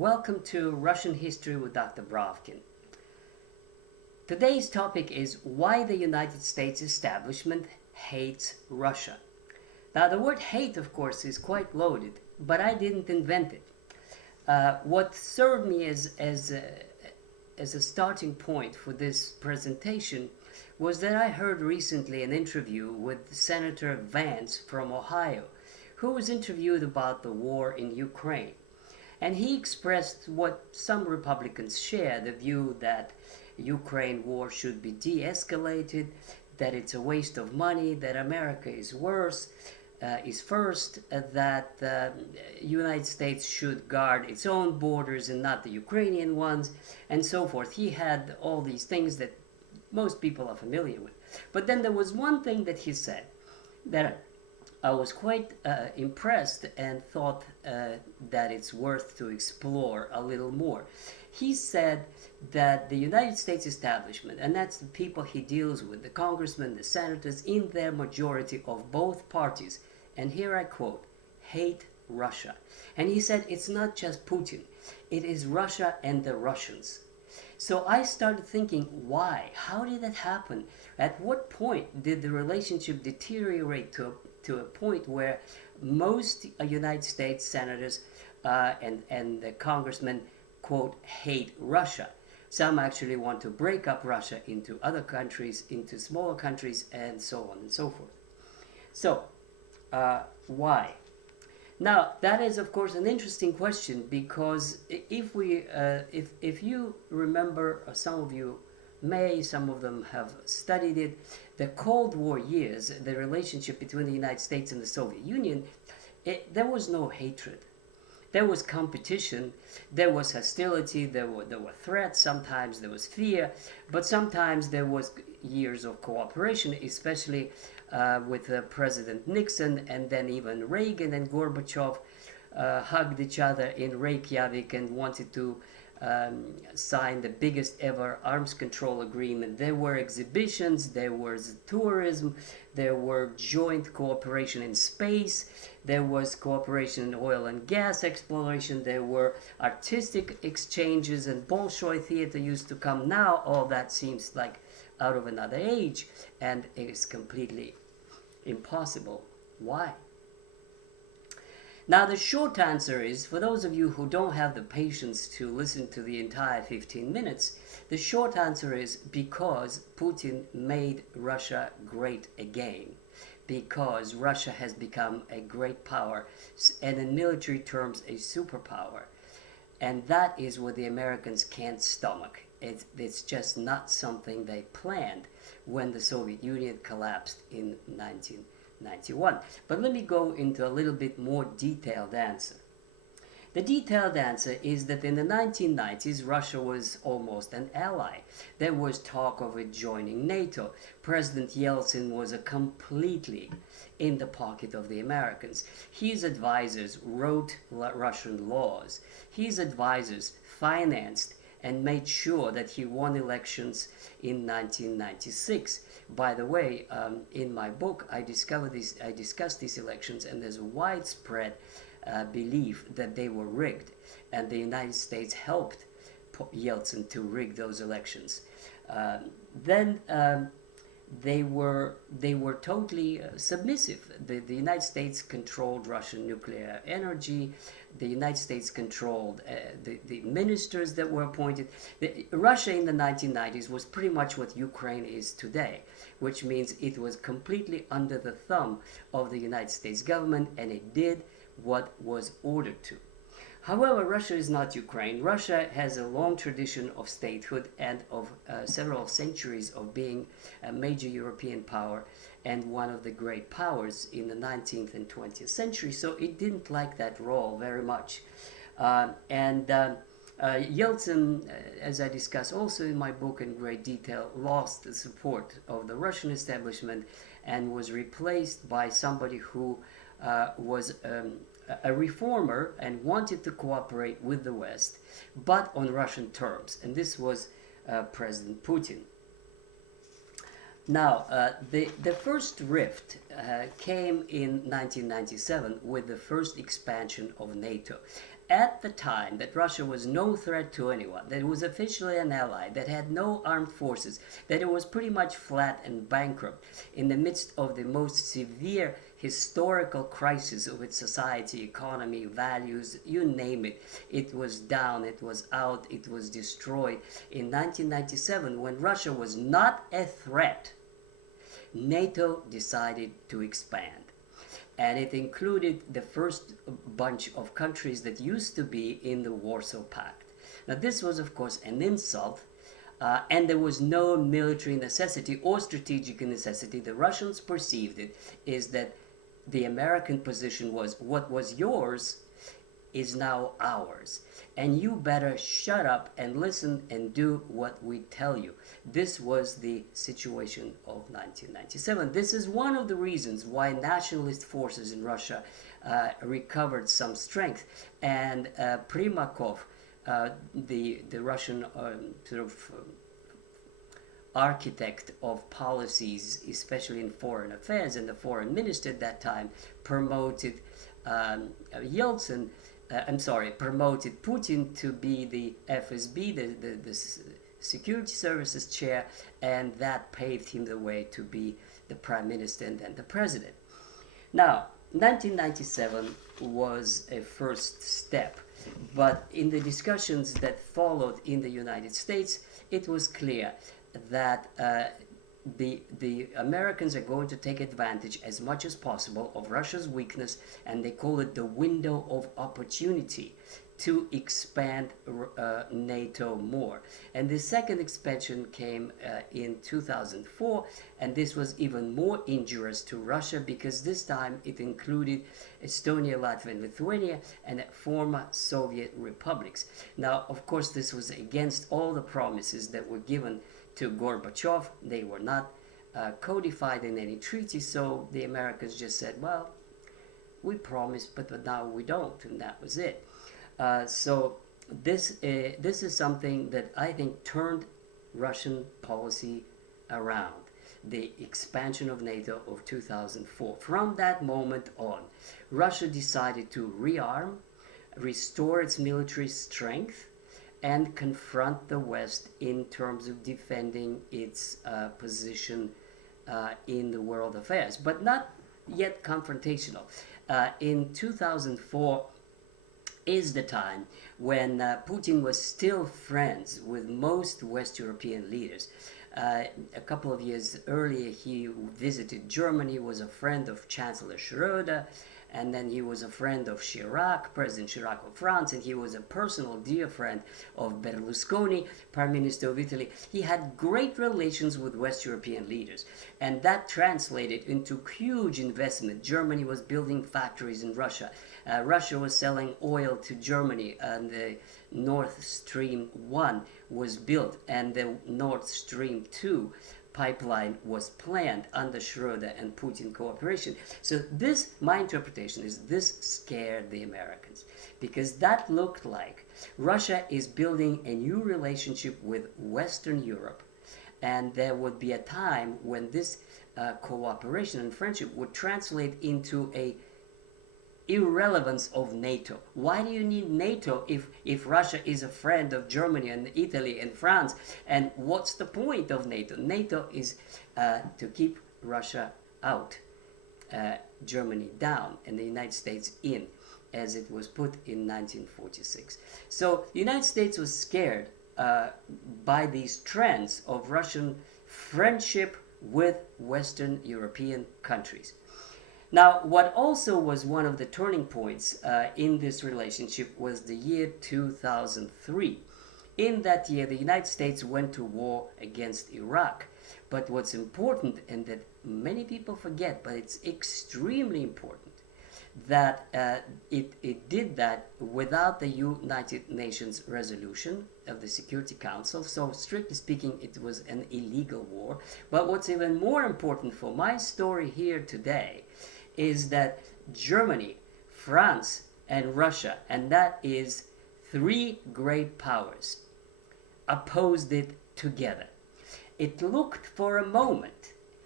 Welcome to Russian History with Dr. Bravkin. Today's topic is why the United States establishment hates Russia. Now, the word hate, of course, is quite loaded, but I didn't invent it. What served me as a starting point for this presentation was that I heard recently an interview with Senator Vance from Ohio, who was interviewed about the war in Ukraine. And he expressed what some Republicans share, the view that Ukraine war should be de-escalated, that it's a waste of money, that America is first, that the United States should guard its own borders and not the Ukrainian ones, and so forth. He had all these things that most people are familiar with. But then there was one thing that he said that I was quite impressed and thought that it's worth to explore a little more. He said that the United States establishment, and that's the people he deals with, the congressmen, the senators, in their majority of both parties, and here I quote, hate Russia. And he said it's not just Putin, it is Russia and the Russians. So I started thinking, why? How did that happen? At what point did the relationship deteriorate to a point where most United States senators and the congressmen, quote, hate Russia? Some actually want to break up Russia into other countries, into smaller countries, and so on and so forth. So, why? Now, that is, of course, an interesting question, because if you remember, some of you may, some of them have studied it, the Cold War years, the relationship between the United States and the Soviet Union, there was no hatred. There was competition, there was hostility, there were threats, sometimes there was fear, but sometimes there was years of cooperation, especially with President Nixon, and then even Reagan and Gorbachev hugged each other in Reykjavik and wanted to sign the biggest ever arms control agreement. There were exhibitions, there was tourism, there were joint cooperation in space, there was cooperation in oil and gas exploration, there were artistic exchanges, and Bolshoi theater used to come. Now all that seems like out of another age, and it is completely impossible. Why? Now, the short answer is, for those of you who don't have the patience to listen to the entire 15 minutes, the short answer is because Putin made Russia great again. Because Russia has become a great power, and in military terms, a superpower. And that is what the Americans can't stomach. It's just not something they planned when the Soviet Union collapsed in 1991. But let me go into a little bit more detailed answer. The detailed answer is that in the 1990s, Russia was almost an ally. There was talk of it joining NATO. President Yeltsin was completely in the pocket of the Americans. His advisors wrote Russian laws. His advisors financed and made sure that he won elections in 1996. By the way, in my book, I discussed these elections, and there's a widespread belief that they were rigged, and the United States helped Yeltsin to rig those elections. Then they were totally submissive. The United States controlled Russian nuclear energy. The United States controlled the ministers that were appointed. Russia in the 1990s was pretty much what Ukraine is today, which means it was completely under the thumb of the United States government, and it did what was ordered to. However, Russia is not Ukraine. Russia has a long tradition of statehood and of several centuries of being a major European power and one of the great powers in the 19th and 20th century, so it didn't like that role very much. Yeltsin, as I discuss also in my book in great detail, lost the support of the Russian establishment and was replaced by somebody who was a reformer and wanted to cooperate with the West, but on Russian terms, and this was President Putin. Now, the first rift came in 1997 with the first expansion of NATO. At the time that Russia was no threat to anyone, that it was officially an ally, that had no armed forces, that it was pretty much flat and bankrupt in the midst of the most severe historical crisis of its society, economy, values, you name it. It was down, it was out, it was destroyed. In 1997, when Russia was not a threat, NATO decided to expand. And it included the first bunch of countries that used to be in the Warsaw Pact. Now, this was, of course, an insult, and there was no military necessity or strategic necessity. The Russians perceived it is that the American position was what was yours is now ours, and you better shut up and listen and do what we tell you. This was the situation of 1997. This is one of the reasons why nationalist forces in Russia recovered some strength, and Primakov, the Russian architect of policies, especially in foreign affairs, and the foreign minister at that time, promoted promoted Putin to be the FSB, the Security Services chair, and that paved him the way to be the prime minister and then the president. Now, 1997 was a first step, but in the discussions that followed in the United States, it was clear that the Americans are going to take advantage as much as possible of Russia's weakness, and they call it the window of opportunity to expand NATO more. And the second expansion came in 2004, and this was even more injurious to Russia because this time it included Estonia, Latvia, and Lithuania, and former Soviet republics. Now, of course, this was against all the promises that were given to Gorbachev. They were not codified in any treaty, so the Americans just said, well, we promised, but now we don't, and that was it. So this is something that I think turned Russian policy around, the expansion of NATO of 2004. From that moment on, Russia decided to rearm, restore its military strength, and confront the West in terms of defending its position in the world affairs, but not yet confrontational. In 2004 is the time when Putin was still friends with most West European leaders. A couple of years earlier, he visited Germany, was a friend of Chancellor Schröder, and then he was a friend of Chirac, President Chirac of France, and he was a personal dear friend of Berlusconi, Prime Minister of Italy. He had great relations with West European leaders, and that translated into huge investment. Germany was building factories in Russia. Russia was selling oil to Germany, and the Nord Stream 1 was built, and the Nord Stream 2 pipeline was planned under Schröder and Putin cooperation. So this, my interpretation is, this scared the Americans, because that looked like Russia is building a new relationship with Western Europe, and there would be a time when this cooperation and friendship would translate into a irrelevance of NATO. Why do you need NATO if Russia is a friend of Germany and Italy and France? And what's the point of NATO? NATO is to keep Russia out, Germany down, and the United States in, as it was put in 1946. So the United States was scared by these trends of Russian friendship with Western European countries. Now, what also was one of the turning points in this relationship was the year 2003. In that year, the United States went to war against Iraq. But what's important, and that many people forget, but it's extremely important, that it did that without the United Nations resolution of the Security Council. So strictly speaking, it was an illegal war. But what's even more important for my story here today is that Germany, France, and Russia, and that is three great powers, opposed it together. It looked for a moment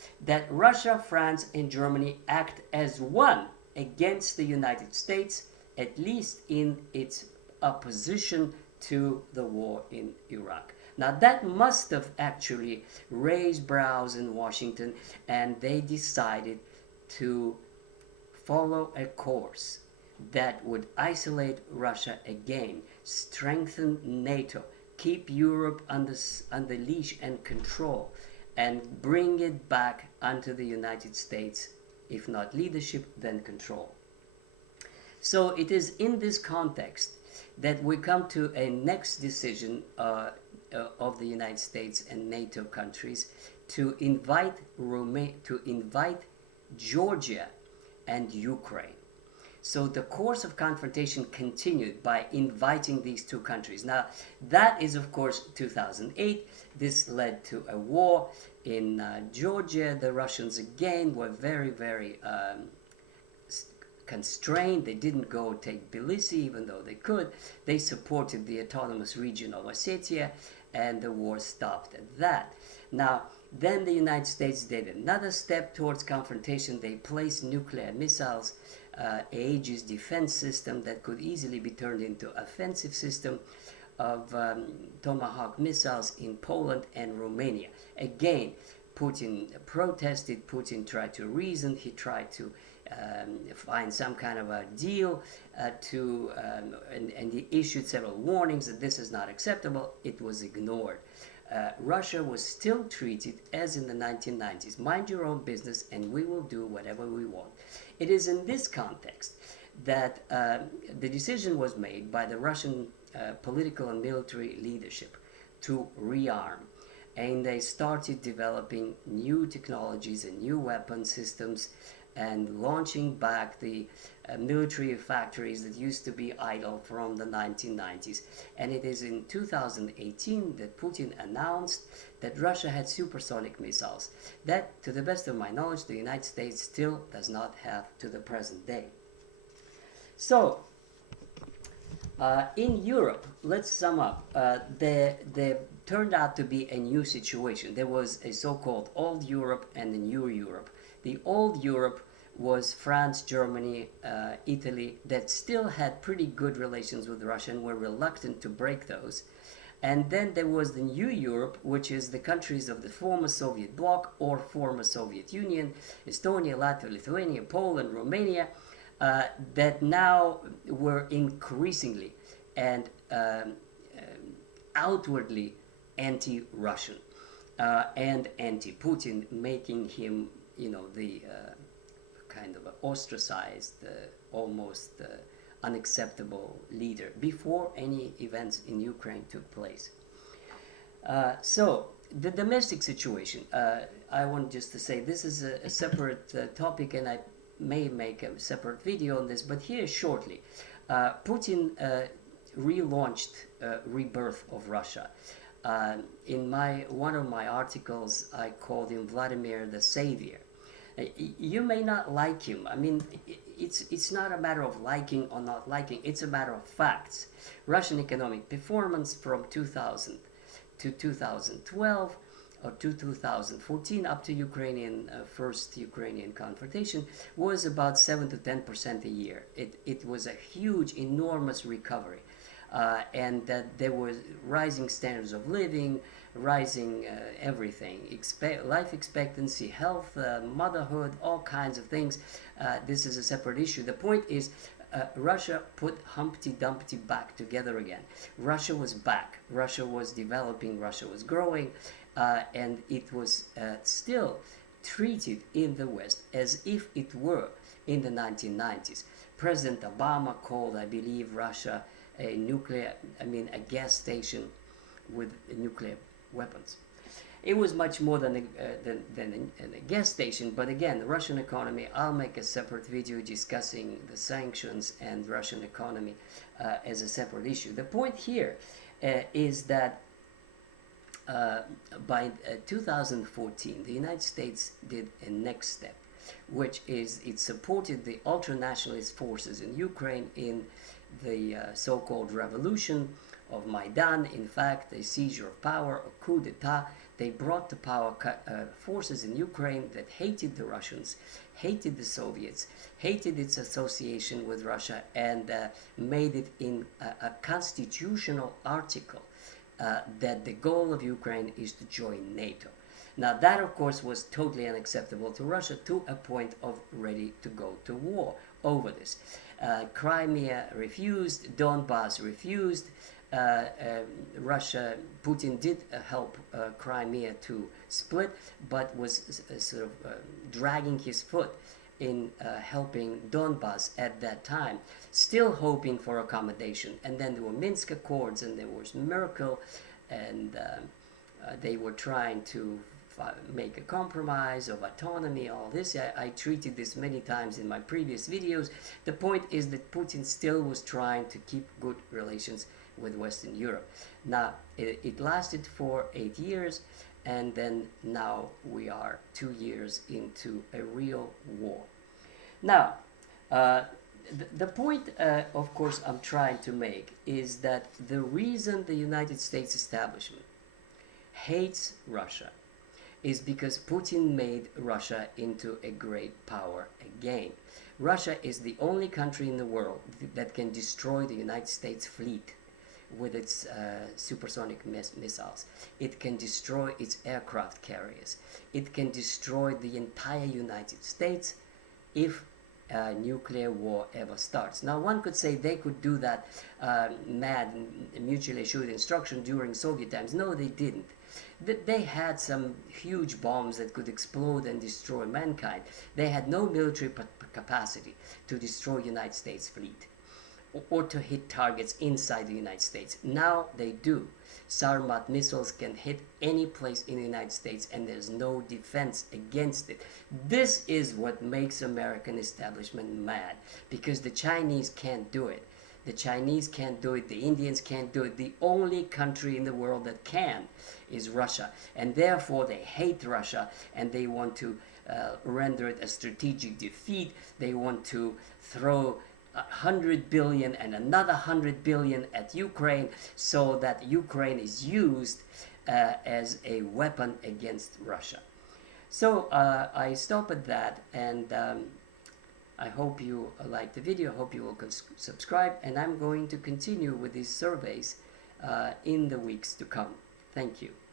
that Russia, France, and Germany act as one against the United States, at least in its opposition to the war in Iraq. Now that must have actually raised brows in Washington, and they decided to follow a course that would isolate Russia again, strengthen NATO, keep Europe under leash and control, and bring it back under the United States, if not leadership, then control. So it is in this context that we come to a next decision of the United States and NATO countries to invite Georgia and Ukraine. So the course of confrontation continued by inviting these two countries. Now, that is, of course, 2008. This led to a war in Georgia. The Russians, again, were very, very constrained. They didn't go take Tbilisi, even though they could. They supported the autonomous region of Ossetia, and the war stopped at that. Now, then the United States did another step towards confrontation. They placed nuclear missiles, Aegis defense system that could easily be turned into offensive system of Tomahawk missiles in Poland and Romania. Again, Putin protested, Putin tried to reason, he tried to find some kind of a deal and he issued several warnings that this is not acceptable. It was ignored. Russia was still treated as in the 1990s. Mind your own business and we will do whatever we want. It is in this context that the decision was made by the Russian political and military leadership to rearm. And they started developing new technologies and new weapon systems and launching back the military factories that used to be idle from the 1990s. And it is in 2018 that Putin announced that Russia had supersonic missiles. That, to the best of my knowledge, the United States still does not have to the present day. So, in Europe, let's sum up. There turned out to be a new situation. There was a so-called Old Europe and a New Europe. The Old Europe was France, Germany, Italy, that still had pretty good relations with Russia and were reluctant to break those. And then there was the New Europe, which is the countries of the former Soviet bloc or former Soviet Union, Estonia, Latvia, Lithuania, Poland, Romania, that now were increasingly and outwardly anti-Russian and anti-Putin, making him, the kind of ostracized, almost unacceptable leader before any events in Ukraine took place. So the domestic situation, I want just to say this is a separate topic, and I may make a separate video on this, but here shortly, Putin relaunched rebirth of Russia. In one of my articles, I called him Vladimir the Savior. You may not like him. I mean, it's not a matter of liking or not liking. It's a matter of facts. Russian economic performance from 2000 to 2012 or to 2014 up to first Ukrainian confrontation was about 7 to 10% a year. It was a huge, enormous recovery. And that there was rising standards of living, rising everything, life expectancy, health, motherhood, all kinds of things. This is a separate issue. The point is, Russia put Humpty Dumpty back together again. Russia was back. Russia was developing. Russia was growing. And it was still treated in the West as if it were in the 1990s. President Obama called, I believe, Russia a gas station with nuclear weapons. It was much more than a gas station, but again, the Russian economy, I'll make a separate video discussing the sanctions and Russian economy as a separate issue. The point here is that by 2014, the United States did a next step, which is it supported the ultra-nationalist forces in Ukraine in the so-called revolution of Maidan. In fact, a seizure of power, a coup d'etat they brought to power forces in Ukraine that hated the Russians, hated the Soviets, hated its association with Russia, and made it in a constitutional article that the goal of Ukraine is to join NATO. Now that of course was totally unacceptable to Russia, to a point of ready to go to war over this. Crimea refused, Donbass refused. Russia, Putin did help Crimea to split, but was sort of dragging his foot in helping Donbass at that time, still hoping for accommodation. And then there were Minsk Accords, and there was Merkel, and they were trying to make a compromise of autonomy, all this. I treated this many times in my previous videos. The point is that Putin still was trying to keep good relations with Western Europe. Now, it lasted for 8 years, and then now we are 2 years into a real war. Now, the point, of course, I'm trying to make is that the reason the United States establishment hates Russia is because Putin made Russia into a great power again. Russia is the only country in the world that can destroy the United States fleet with its supersonic missiles. It can destroy its aircraft carriers. It can destroy the entire United States if nuclear war ever starts. Now one could say they could do that mad mutually assured instruction during Soviet times. No, they didn't. They had some huge bombs that could explode and destroy mankind. They had no military capacity to destroy United States fleet or to hit targets inside the United States. Now they do. Sarmat missiles can hit any place in the United States, and there's no defense against it. This is what makes American establishment mad, because the Chinese can't do it. The Chinese can't do it, the Indians can't do it. The only country in the world that can is Russia, and therefore they hate Russia, and they want to render it a strategic defeat. They want to throw 100 billion and another 100 billion at Ukraine, so that Ukraine is used as a weapon against Russia. So I stop at that, and I hope you liked the video. I hope you will subscribe, and I'm going to continue with these surveys in the weeks to come. Thank you.